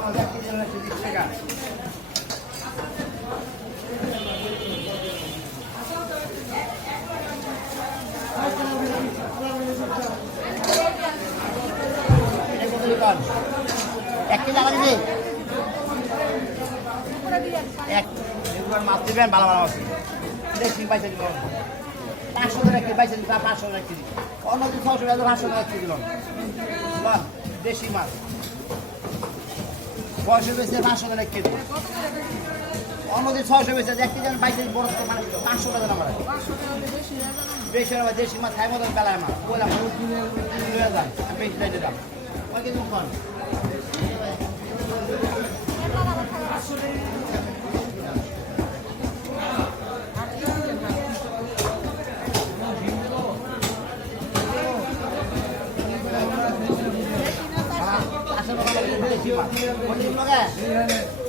আমাদের 1 কেজি 120 টাকা। এটা কত দোকান? 1 কেজি আলা দিবি? এক মাছ দিবেন ভালো ভালো আছে দেখি পয়সা দিব 500 টাকা কেজি পয়সা দিবা 500 টাকা কেজি অন্য দিন 600 টাকা 500 টাকা কেজি দিলাম বাহ দেশি মাছ বয়স বেশি 500 টাকা কেজি অন্য দিন 600 বেশি 1 কেজি 22 বড় 500 টাকা আমার 500 টাকা বেশি হবে দেশি মাছ খাই মতন বেলায় মাছ বললাম 2000 আমি বেশি দিতে দাম ওই কিন্তু কোন Asal orang lagi beli sih, Pak. Mau jadi mana?